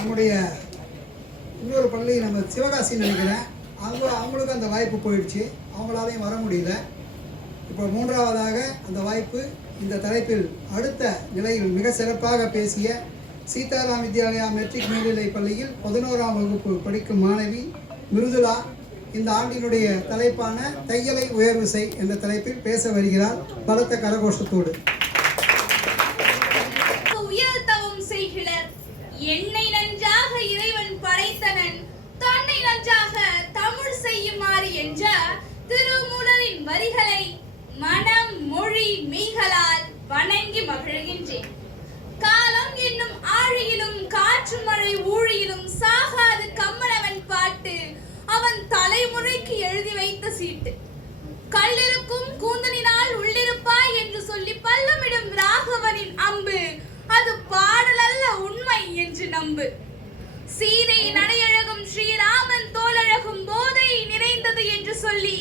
நம்முடைய இன்னொரு பள்ளி நம்ம சிவகாசின்னு நினைக்கிறேன், அவங்களுக்கு அந்த வாய்ப்பு போயிடுச்சு, அவங்களாலையும் வர முடியல. இப்போ மூன்றாவதாக அந்த வாய்ப்பு இந்த தலைப்பில் அடுத்த நிலையில் மிக சிறப்பாக பேசிய சீதாராம் வித்யாலயா மெட்ரிக் மேல்நிலை பள்ளியில் 11ஆம் வகுப்பு படிக்கும் மாணவி மிருதுளா இந்த ஆண்டினுடைய தலைப்பான தையலை உயர்வு செய் என்ற தலைப்பில் பேச வருகிறார். பலத்த கரகோஷத்தோடு. உயர்த்தவும் செய்கிறார். என்னை நன்றாக இறைவன் படைத்தனன், தன்னை நன்றாக தமிழ் செய்யுமாறு என்ற திருமூலரின் வரிகளை மனம் மொழி மெய்களால் வணங்கி மகிழ்கின்றேன். காலம் என்னும் ஆழியிலும் காற்று மழை ஊழியிலும் சாகாது கம்மனவன் பாட்டு அவன் தலைமுறைக்கு எழுதி வைத்த சீட்டு. கல்லிருக்கும் கூந்தலினால் உள்ளிருப்பாய் என்று சொல்லி பல்லமிடும் ராகவனின் அம்பு அது பாடலல்ல உண்மை என்று நம்பு. சீதை நடையழகும் ஸ்ரீராமன் தோலழகும் போதை நிறைந்தது என்று சொல்லி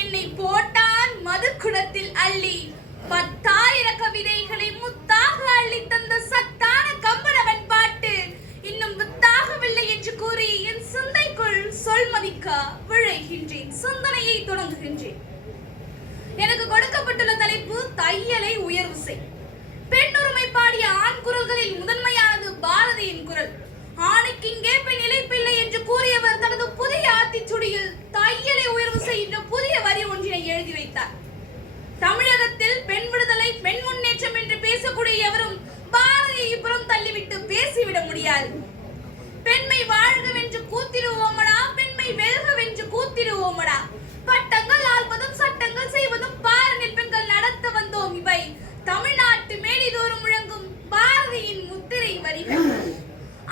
என்னை போட்டான் மதுக்குடத்தில் அள்ளி 10,000 கவிதைகளை முத்தாக அள்ளி தந்த சத்தான கம்பனவன் பாட்டு இன்னும் வித்தாகவில்லை என்று கூறி என் சிந்தைக்குள் சொல்மதிக்க விழைகின்றேன், சிந்தனையை தொடங்குகின்றேன். எனக்கு கொடுக்கப்பட்டுள்ள தலைப்பு தையலை உயர்வு செய். பெண்ணுரிமை பாடிய ஆண் குரல்களில் முதன்மையானது பாரதியின் குரல். ஆணுக்கிங்கே பெண் இழைப்பில்லை என்று கூறியவர் தனது புதிய ஆத்திச்சுடியில் தையலை உயர்வு செய்கின்ற புதிய வரி ஒன்றினை எழுதி வைத்தார். தமிழகத்தில் பெண் விடுதலை பெண் முன்னேற்றம் என்று பேசக்கூடிய எவரும் பாரதியை புறம் தள்ளிவிட்டு பேசிவிட முடியாது. பெண்மை வாழ்கவென்று கூத்திடுவோமடா, பெண்மை வெல்கவென்று கூத்திடுவோமடா. பட்டங்கள் ஆள்வதும் சட்டங்கள் செய்வதும் பாரனில் பெண்கள் நடத்த வந்தோம். இவை தமிழ்நாட்டு மேலிதோறும் முழங்கும் பாரதியின் முத்திரை வரிகள்.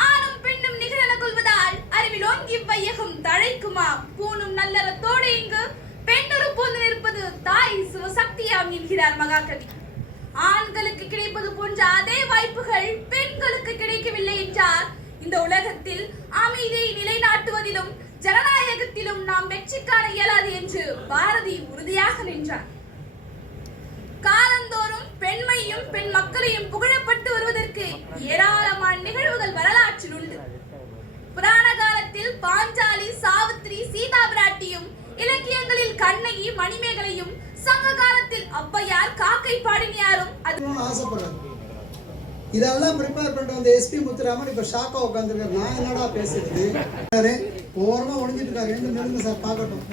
ஆணும் பெண்ணும் நிகழென கொள்வதால் அறிவில் ஓங்கி வையகம் தழைக்குமா. பூணும் நல்லறத்தோடு இங்கு பெண்ணொரு போன்று நிற்பது தாய் சிவசக்தியாம் என்கிறார் மகாகவி. ஆண்களுக்கு கிடைப்பது போன்ற அதே வாய்ப்புகள் பெண்களுக்கு கிடைக்கவில்லை என்றார். இந்த உலகத்தில் அமைதியை நிலைநாட்டுவதிலும் ஜனநாயகத்திலும் நாம் வெற்றி காண இயலாது என்று பாரதி உறுதியாக நின்றார். காலந்தோறும் பெண்மையும் பெண் மக்களையும் புகழப்பட்டு வருவதற்கு ஏராளமான நிகழ்வுகள் வரலாற்றில் உண்டு. புராண காலத்தில் பாஞ்சாலி, சாவித்திரி, சீதா பிராட்டியும், இலக்கியங்களில் கண்ணகி, மணிமேகலையும், சங்க காலத்தில் ஔவையார், காக்கை பாடினியாரும் ஆசைப்படுறாரு. இதெல்லாம் ப்ரிப்பேர் பண்ணிட்டு வந்த எஸ்பி முத்துராமன் இப்ப ஷாக்கா உட்காந்துருக்காரு. நான் என்னடா பேசுறது, ஓரமா ஒழிஞ்சிட்டு இருக்காரு. ரெண்டு நெருங்க சார் பார்க்கட்டும்.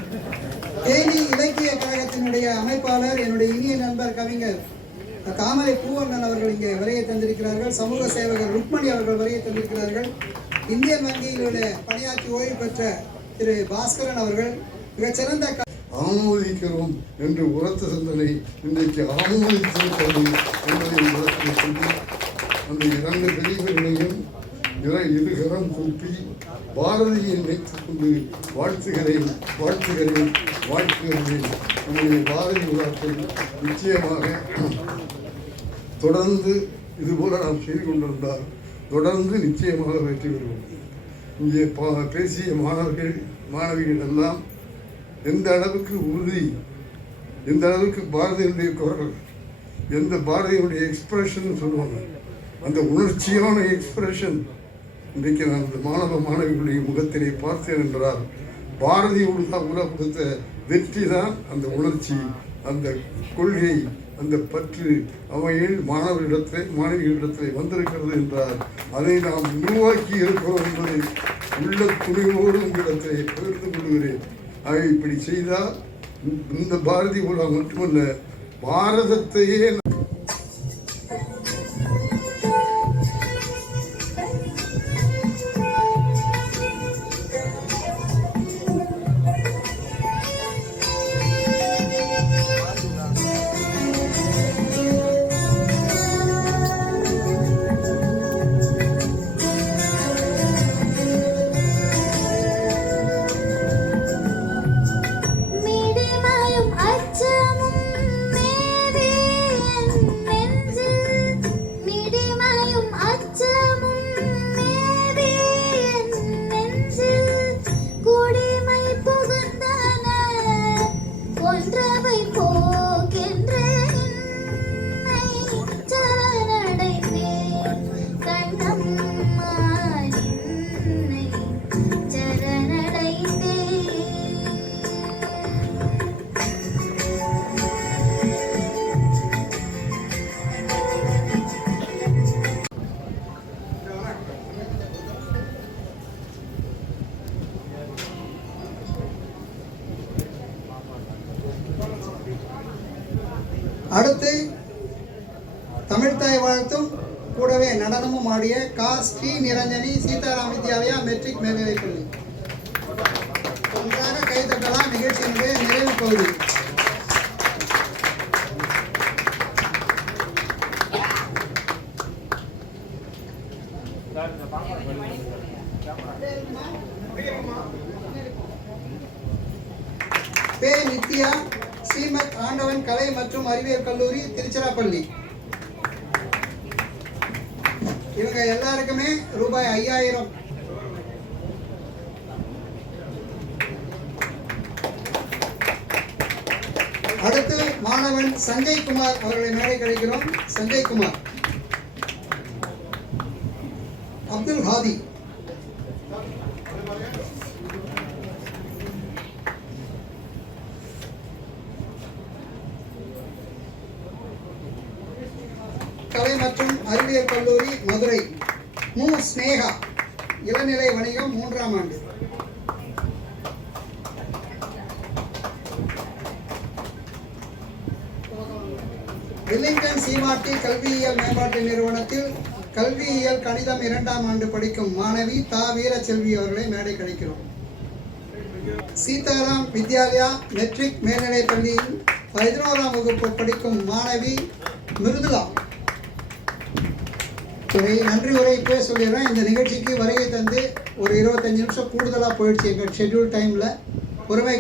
தேனி இலக்கிய கழகத்தினுடைய அமைப்பாளர் என்னுடைய இனிய நண்பர் கவிஞர் தாமரை பூவண்ணன் அவர்கள் இங்கே வரையை தந்திருக்கிறார்கள். சமூக சேவகர் ருக்மணி அவர்கள் வரையை தந்திருக்கிறார்கள். இந்தியன் வங்கியில் பணியாற்றி ஓய்வு பெற்ற திரு பாஸ்கரன் அவர்கள் மிகச்சிறந்த ஆமோதிக்கிறோம் என்று உரத்த சிந்தனை இன்றைக்கு ஆமோதித்திருக்கிறது என்பதை உலகத்தில் சொல்லி அந்த இரண்டு பெரியவர்களையும் இருகரம் கூப்பி பாரதியை நினைத்துக் கொண்டு வாழ்த்துகிறேன். நம்முடைய பாரதி விழாக்கள் நிச்சயமாக தொடர்ந்து இதுபோல நாம் செய்து கொண்டிருந்தால் தொடர்ந்து நிச்சயமாக வெற்றி பெறுவோம். இங்கே பேசிய மாணவிகள் எல்லாம் எந்த அளவுக்கு உறுதி, எந்த அளவுக்கு பாரதியுடைய குரல், எந்த பாரதியுடைய எக்ஸ்பிரஷன் சொல்லுவாங்க, அந்த உணர்ச்சியான எக்ஸ்பிரஷன் இன்றைக்கு நான் அந்த மாணவிகளுடைய முகத்திலே பார்த்தேன் என்றால் பாரதியோடு தான் உலக கொடுத்த வெற்றி தான் அந்த உணர்ச்சி, அந்த கொள்கை, அந்த பற்று அவையில் மாணவிகளிடத்திலே வந்திருக்கிறது என்றால் அதை நாம் உருவாக்கி இருக்கிறோம் என்பதை உள்ள துணிவோடு உங்களிடத்திலே பகிர்ந்து கொள்கிறேன். ஆக இப்படி செய்தால் இந்த பாரதி உலா மட்டுமல்ல பாரதத்தையே அச்சமும் மேவே அடுத்து தமிழ்த்தாய் வாழ்த்தும் கூடவே நடனமும் ஆடிய கா ஸ்ரீ நிரஞ்சனி சீதாராம் வித்யாலயா மெட்ரிக் மேல்நிலைப்பள்ளி. ஒன்றாக கைதட்டலாம். நிகழ்ச்சியினுடைய நிறைவு பகுதி. பே நித்யா ஸ்ரீமத் ஆண்டவன் கலை மற்றும் அறிவியல் கல்லூரி திருச்சிராப்பள்ளி. இவங்க எல்லாருக்குமே ரூபாய் 5000. அடுத்து மாணவன் சஞ்சய் குமார் அவர்களை மேடை கிடைக்கிறோம். சஞ்சய் குமார். அப்துல் ஹாதி. கலை மற்றும் அறிவியல் கல்லூரி மதுரை. மு ஸ்னேகா இளநிலை வணிகம் 3ஆம் ஆண்டு. வெல்லிங்டன் சீமாட்டி கல்வியியல் மேம்பாட்டு நிறுவனத்தில் கல்வியியல் கணிதம் 2ஆம் ஆண்டு படிக்கும் மாணவி தா வீரச்செல்வி அவர்களை மேடை கிடைக்கிறோம். சீதாராம் வித்யாலயா மெட்ரிக் மேல்நிலைப் பள்ளியில் 11ஆம் வகுப்பு படிக்கும் மாணவி மிருதுலா. நன்றி உரை இப்போவே சொல்லிடுறேன். இந்த நிகழ்ச்சிக்கு வருகை தந்து ஒரு 25 நிமிஷம் கூடுதலாக போயிடுச்சு எங்கள் ஷெட்யூல் டைமில். பொறுமை